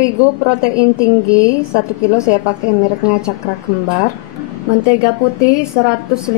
terigu protein tinggi 1 kilo, saya pakai mereknya Cakra Kembar. Mentega putih 150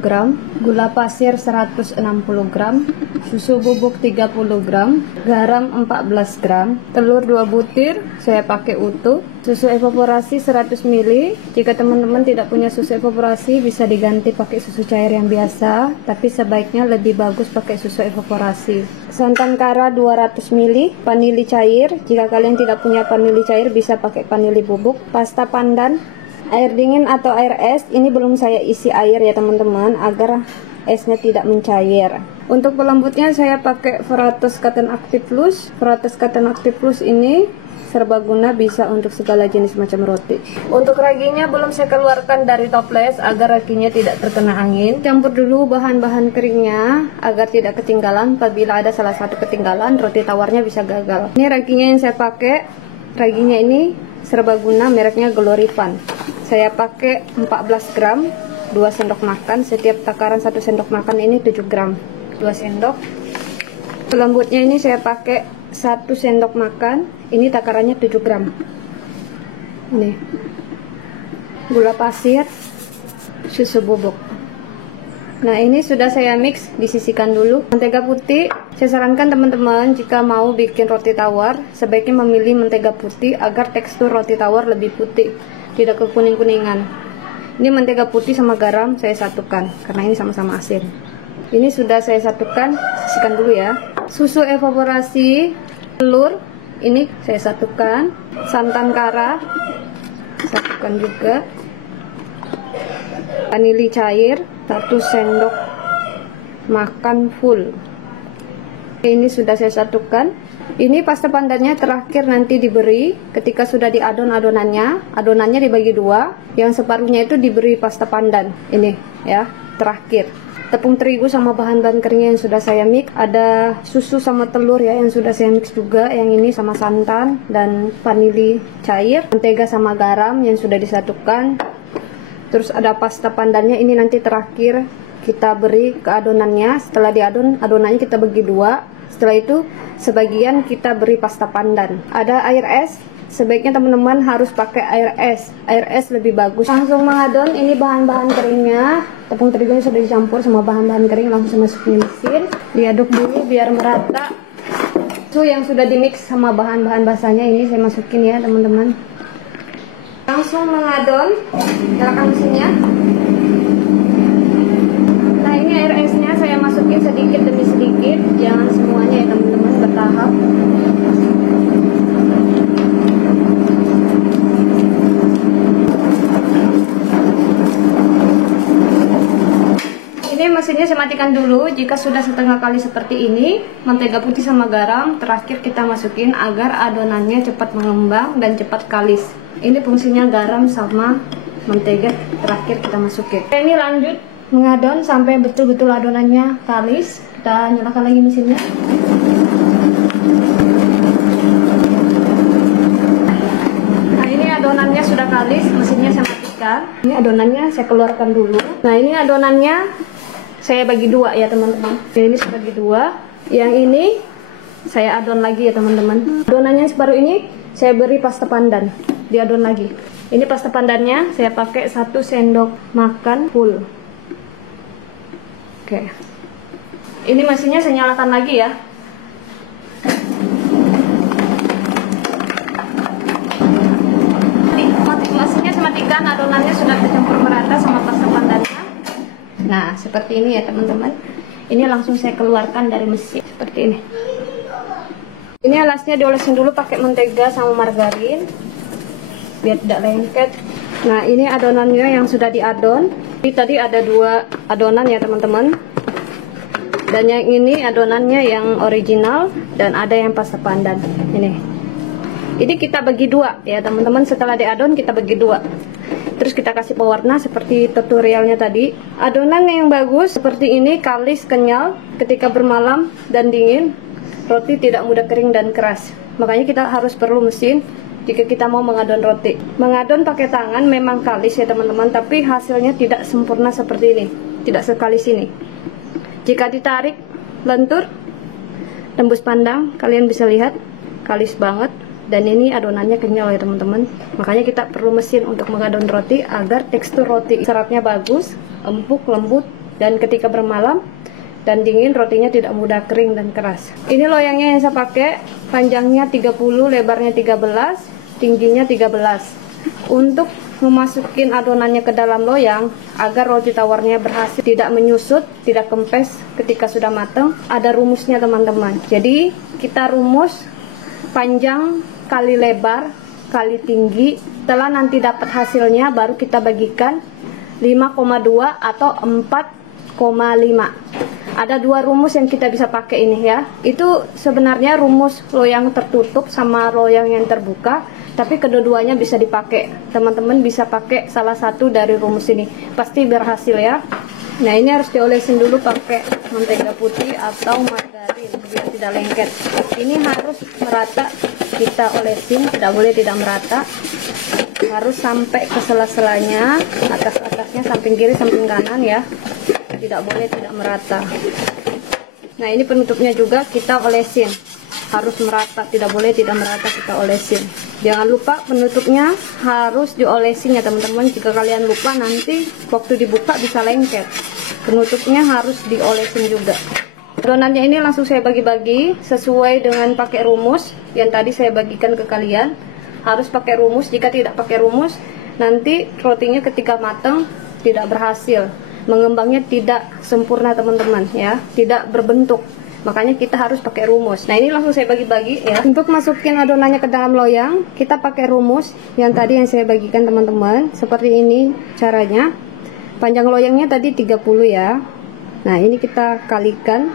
gram, gula pasir 160 gram, susu bubuk 30 gram, garam 14 gram, telur 2 butir, saya pakai utuh, susu evaporasi 100 ml. Jika teman-teman tidak punya susu evaporasi, bisa diganti pakai susu cair yang biasa, tapi sebaiknya lebih bagus pakai susu evaporasi. Santan kara 200 ml, vanili cair, jika kalian tidak punya vanili cair bisa pakai vanili bubuk, pasta pandan, air dingin atau air es. Ini belum saya isi air ya teman-teman, agar esnya tidak mencair. Untuk pelembutnya saya pakai Veratus Cotton Active Plus. Veratus Cotton Active Plus ini serbaguna, bisa untuk segala jenis macam roti. Untuk raginya belum saya keluarkan dari toples agar raginya tidak terkena angin. Campur dulu bahan-bahan keringnya agar tidak ketinggalan. Apabila ada salah satu ketinggalan, roti tawarnya bisa gagal. Ini raginya yang saya pakai. Raginya ini serbaguna, mereknya Glory Fun. Saya pakai 14 gram, 2 sendok makan. Setiap takaran 1 sendok makan ini 7 gram, 2 sendok. Pelembutnya ini saya pakai 1 sendok makan, ini takarannya 7 gram. Ini gula pasir, susu bubuk. Nah, ini sudah saya mix, disisihkan dulu. Mentega putih, saya sarankan teman-teman jika mau bikin roti tawar, sebaiknya memilih mentega putih agar tekstur roti tawar lebih putih, tidak kekuning-kuningan. Ini mentega putih sama garam saya satukan, karena ini sama-sama asin. Ini sudah saya satukan, sisihkan dulu ya. Susu evaporasi, telur, ini saya satukan. Santan kara, satukan juga. Vanili cair 1 sendok makan full. Ini sudah saya satukan. Ini pasta pandannya terakhir nanti diberi ketika sudah diadon adonannya dibagi 2, yang separuhnya itu diberi pasta pandan. Ini ya, terakhir. Tepung terigu sama bahan-bahan keringnya yang sudah saya mix, ada susu sama telur ya yang sudah saya mix juga, yang ini sama santan dan vanili cair, mentega sama garam yang sudah disatukan. Terus ada pasta pandannya, ini nanti terakhir kita beri ke adonannya. Setelah diadon, adonannya kita bagi 2. Setelah itu sebagian kita beri pasta pandan. Ada air es, sebaiknya teman-teman harus pakai air es. Air es lebih bagus. Langsung mengadon, ini bahan-bahan keringnya. Tepung terigunya sudah dicampur sama bahan-bahan kering, langsung masukin mesin. Diaduk dulu biar merata. Susu yang sudah dimix sama bahan-bahan basahnya ini saya masukin ya teman-teman. Langsung mengadon, nyalakan mesinnya. Nah, ini air esnya saya masukin sedikit demi sedikit, jangan semuanya ya teman-teman, bertahap. Ini mesinnya saya matikan dulu. Jika sudah setengah kali seperti ini, mentega putih sama garam terakhir kita masukin agar adonannya cepat mengembang dan cepat kalis. Ini fungsinya garam sama mentega terakhir kita masukin. Ini lanjut mengadon sampai betul-betul adonannya kalis. Kita nyalakan lagi mesinnya. Nah, ini adonannya sudah kalis, mesinnya saya matikan. Ini adonannya saya keluarkan dulu. Nah, ini adonannya saya bagi 2 ya teman-teman. Ini saya bagi 2. Yang ini saya adon lagi ya teman-teman. Adonannya separuh ini saya beri pasta pandan, diadon lagi. Ini pasta pandannya saya pakai 1 sendok makan full. Oke. Ini mesinnya saya nyalakan lagi ya. Mesinnya saya matikan, adonannya sudah tercampur merata sama pasta pandannya. Nah, seperti ini ya teman-teman. Ini langsung saya keluarkan dari mesin seperti ini. Ini alasnya diolesin dulu pakai mentega sama margarin biar tidak lengket. Nah, ini adonannya yang sudah diadon. Ini tadi ada 2 adonan ya teman-teman. Dan yang ini adonannya yang original dan ada yang pasta pandan. Ini kita bagi 2 ya teman-teman. Setelah diadon kita bagi 2. Terus kita kasih pewarna seperti tutorialnya tadi. Adonan yang bagus seperti ini, kalis, kenyal. Ketika bermalam dan dingin, roti tidak mudah kering dan keras. Makanya kita harus perlu mesin jika kita mau mengadon roti. Mengadon pakai tangan memang kalis ya teman-teman, tapi hasilnya tidak sempurna seperti ini, tidak sekalis ini. Jika ditarik lentur, tembus pandang, kalian bisa lihat kalis banget. dan ini adonannya kenyal ya teman-teman. Makanya kita perlu mesin untuk mengadon roti agar tekstur roti seratnya bagus, empuk, lembut, dan ketika bermalam dan dingin rotinya tidak mudah kering dan keras. Ini loyangnya yang saya pakai, panjangnya 30, lebarnya 13, tingginya 13. Untuk memasukin adonannya ke dalam loyang agar roti tawarnya berhasil tidak menyusut, tidak kempes ketika sudah matang, ada rumusnya teman-teman. Jadi kita rumus panjang kali lebar kali tinggi. Setelah nanti dapat hasilnya baru kita bagikan 5,2 atau 4,5. Ada dua rumus yang kita bisa pakai ini ya. Itu sebenarnya rumus loyang tertutup sama loyang yang terbuka, tapi kedua-duanya bisa dipakai. Teman-teman bisa pakai salah satu dari rumus ini, pasti berhasil ya. Nah, ini harus diolesin dulu pakai mentega putih atau margarin biar tidak lengket. Ini harus merata kita olesin, tidak boleh tidak merata. Harus sampai ke sela-selanya, atas-atasnya, samping kiri, samping kanan ya. Tidak boleh tidak merata. Nah, ini penutupnya juga kita olesin, harus merata, tidak boleh tidak merata, kita olesin. Jangan lupa penutupnya harus diolesin ya teman-teman. Jika kalian lupa nanti waktu dibuka bisa lengket. Penutupnya harus diolesin juga. Adonannya ini langsung saya bagi-bagi sesuai dengan pakai rumus yang tadi saya bagikan ke kalian. Harus pakai rumus, jika tidak pakai rumus nanti rotinya ketika matang tidak berhasil, mengembangnya tidak sempurna teman-teman ya, tidak berbentuk. Makanya kita harus pakai rumus. Nah, ini langsung saya bagi-bagi ya. Untuk masukin adonannya ke dalam loyang kita pakai rumus yang tadi yang saya bagikan teman-teman. Seperti ini caranya. Panjang loyangnya tadi 30 ya. Nah, ini kita kalikan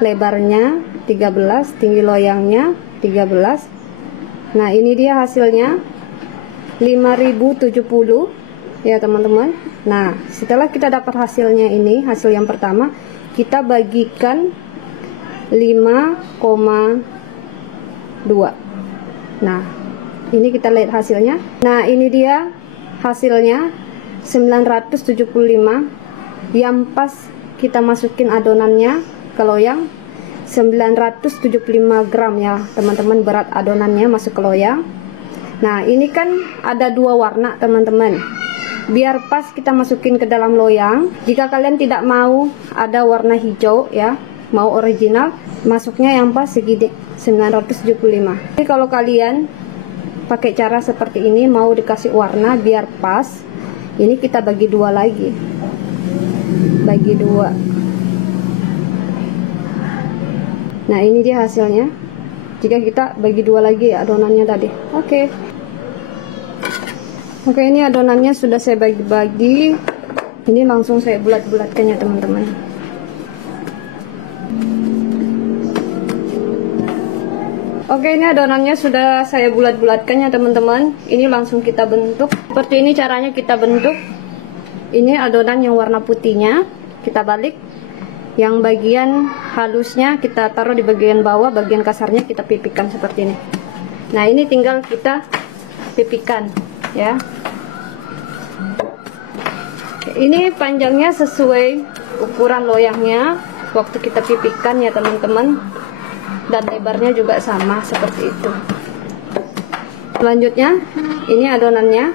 lebarnya 13, tinggi loyangnya 13. Nah, ini dia hasilnya 5070 ya teman-teman. Nah, setelah kita dapat hasilnya ini, hasil yang pertama, kita bagikan 5,2. Nah, ini kita lihat hasilnya. Nah, ini dia hasilnya 975. Yang pas kita masukin adonannya ke loyang 975 gram ya teman-teman, berat adonannya masuk ke loyang. Nah, ini kan ada dua warna teman-teman. Biar pas kita masukin ke dalam loyang, jika kalian tidak mau ada warna hijau ya, mau original, masuknya yang pas segini 975. Jadi kalau kalian pakai cara seperti ini mau dikasih warna biar pas, ini kita bagi dua lagi, bagi dua. Nah, ini dia hasilnya jika kita bagi dua lagi adonannya tadi. Oke, ini adonannya sudah saya bagi-bagi. Ini langsung saya bulat-bulatkan ya teman-teman. Oke, ini adonannya sudah saya bulat-bulatkan ya teman-teman. Ini langsung kita bentuk. Seperti ini caranya kita bentuk. Ini adonan yang warna putihnya kita balik. Yang bagian halusnya kita taruh di bagian bawah, bagian kasarnya kita pipihkan seperti ini. Nah, ini tinggal kita pipihkan ya. Ini panjangnya sesuai ukuran loyangnya waktu kita pipihkan ya teman-teman, dan lebarnya juga sama seperti itu. Selanjutnya ini adonannya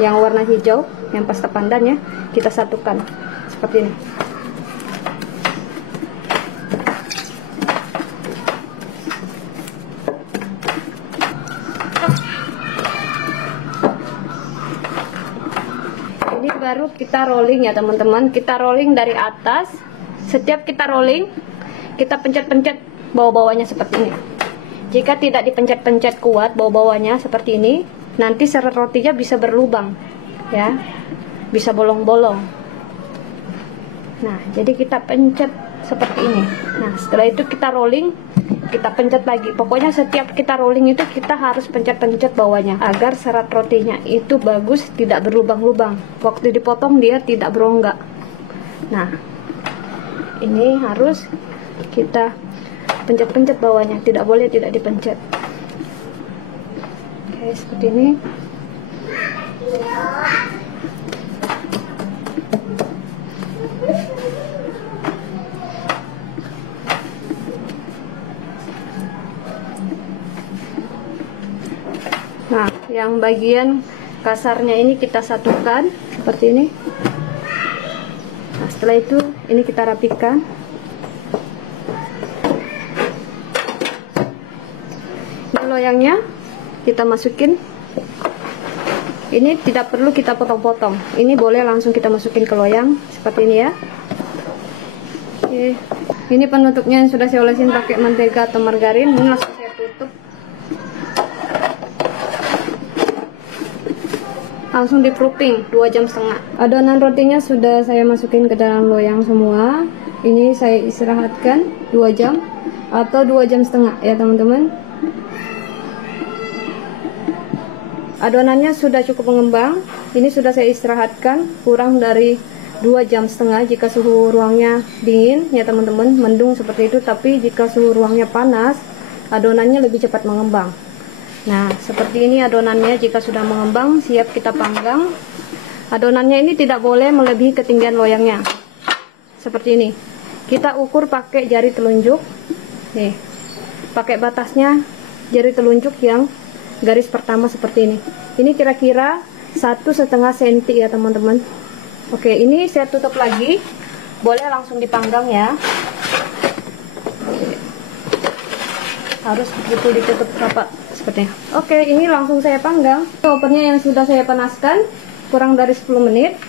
yang warna hijau yang pasta pandan ya, kita satukan seperti ini. Ini baru kita rolling ya teman-teman. Kita rolling dari atas. Setiap kita rolling, kita pencet-pencet bawah-bawahnya seperti ini. Jika tidak dipencet-pencet kuat bawah-bawahnya seperti ini, nanti serat rotinya bisa berlubang ya, bisa bolong-bolong. Nah, jadi kita pencet seperti ini. Nah, setelah itu kita rolling, kita pencet lagi. Pokoknya setiap kita rolling itu kita harus pencet-pencet bawahnya agar serat rotinya itu bagus, tidak berlubang-lubang. Waktu dipotong dia tidak beronggak. Nah, ini harus kita pencet-pencet bawahnya, tidak boleh tidak dipencet. Oke, seperti ini. Yang bagian kasarnya ini kita satukan seperti ini. Nah, setelah itu ini kita rapikan. Ini loyangnya kita masukin. Ini tidak perlu kita potong-potong. Ini boleh langsung kita masukin ke loyang seperti ini ya. Oke. Ini penutupnya yang sudah saya olesin pakai mentega atau margarin. Ini langsung saya tutup. Langsung di proofing 2 jam setengah. Adonan rotinya sudah saya masukin ke dalam loyang semua. Ini saya istirahatkan 2 jam atau 2 jam setengah ya teman-teman. Adonannya sudah cukup mengembang. Ini sudah saya istirahatkan kurang dari 2 jam setengah jika suhu ruangnya dingin ya teman-teman, mendung seperti itu. Tapi jika suhu ruangnya panas, adonannya lebih cepat mengembang. Nah, seperti ini adonannya jika sudah mengembang, siap kita panggang. Adonannya ini tidak boleh melebihi ketinggian loyangnya. Seperti ini. Kita ukur pakai jari telunjuk. Nih. Pakai batasnya jari telunjuk yang garis pertama seperti ini. Ini kira-kira 1,5 cm ya teman-teman. Oke, ini saya tutup lagi. Boleh langsung dipanggang ya. Harus betul ditutup rapat sepertinya. Oke, ini langsung saya panggang. Ovennya yang sudah saya panaskan kurang dari 10 menit.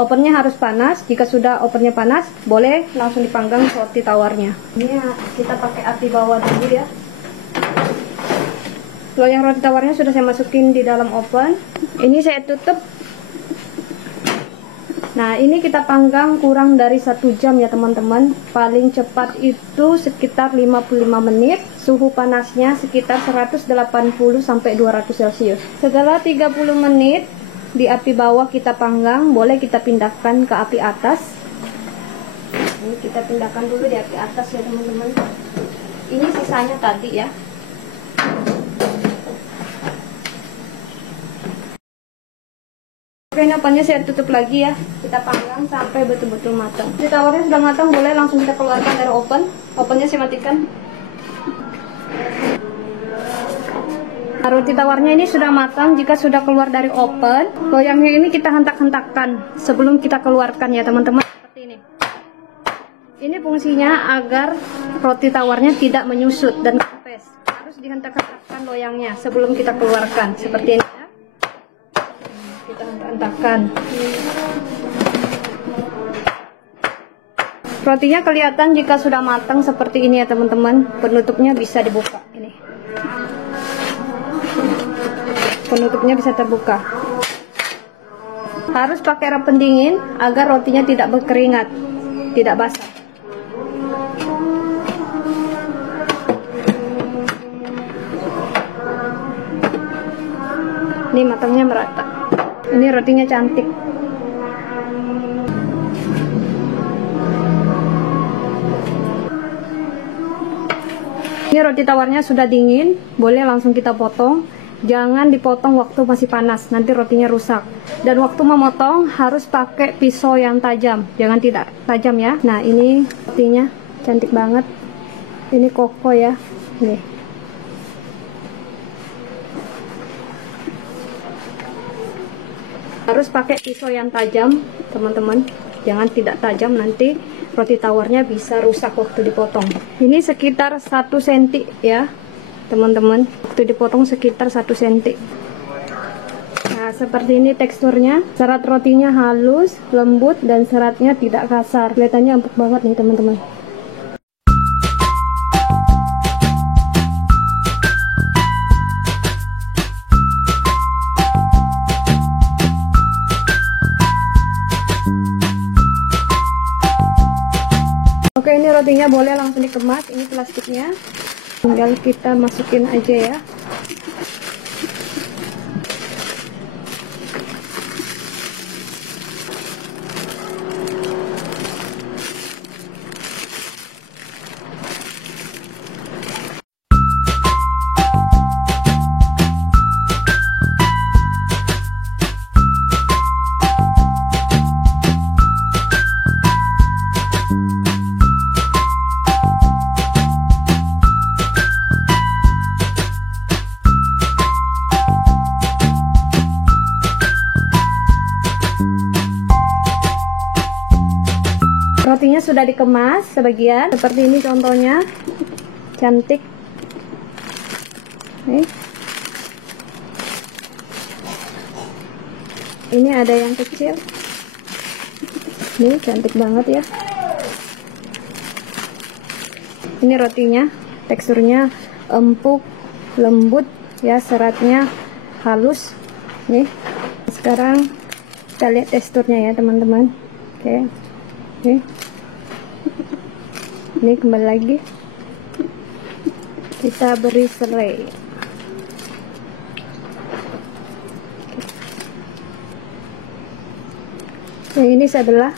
Ovennya harus panas. Jika sudah ovennya panas, boleh langsung dipanggang roti tawarnya. Ini kita pakai api bawah dulu ya. Loyang roti tawarnya sudah saya masukin di dalam oven. Ini saya tutup. Nah, ini kita panggang kurang dari 1 jam ya teman-teman. Paling cepat itu sekitar 55 menit. Suhu panasnya sekitar 180 sampai 200 Celcius. Setelah 30 menit di api bawah kita panggang, boleh kita pindahkan ke api atas. Ini kita pindahkan dulu di api atas ya teman-teman. Ini sisanya tadi ya. Oke, ini ovennya saya tutup lagi ya. Kita panggang sampai betul-betul matang. Roti tawarnya sudah matang, boleh langsung kita keluarkan dari oven. Ovennya saya matikan. Nah, roti tawarnya ini sudah matang. Jika sudah keluar dari oven, loyangnya ini kita hentak-hentakkan sebelum kita keluarkan ya teman-teman. Seperti ini. Ini fungsinya agar roti tawarnya tidak menyusut dan kempes. Harus dihentak-hentakkan loyangnya sebelum kita keluarkan. Seperti ini ya. Kita hentak-hentakkan. Rotinya kelihatan jika sudah matang seperti ini ya teman-teman. Penutupnya bisa dibuka ini. Penutupnya bisa terbuka. Harus pakai rap pendingin agar rotinya tidak berkeringat, tidak basah. Ini matangnya merata. Ini rotinya cantik. Ini roti tawarnya sudah dingin, boleh langsung kita potong. Jangan dipotong waktu masih panas, nanti rotinya rusak. Dan waktu memotong harus pakai pisau yang tajam, jangan tidak tajam ya. Nah, ini rotinya cantik banget. Ini kokoh ya. Nih. Harus pakai pisau yang tajam, teman-teman. Jangan tidak tajam, nanti roti tawarnya bisa rusak waktu dipotong. Ini sekitar 1 cm ya, teman-teman. Waktu dipotong sekitar 1 cm. Nah, seperti ini teksturnya. Serat rotinya halus, lembut, dan seratnya tidak kasar. Kelihatannya empuk banget nih, teman-teman. Oke, ini rotinya boleh langsung dikemas. Ini plastiknya, tinggal kita masukin aja ya. Rotinya sudah dikemas sebagian, seperti ini contohnya, cantik. Nih. Ini ada yang kecil, nih cantik banget ya. Ini rotinya, teksturnya empuk, lembut ya, seratnya halus. Nih, sekarang kita lihat teksturnya ya teman-teman. Oke. Ini kembali lagi kita beri selai. Yang ini saya belah.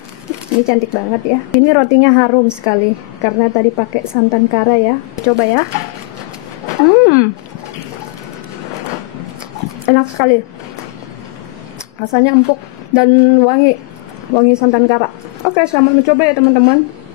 Ini cantik banget ya. Ini rotinya harum sekali karena tadi pakai santan kara ya. Coba ya. Enak sekali. Rasanya empuk dan wangi santan kara. Oke, selamat mencoba ya teman-teman.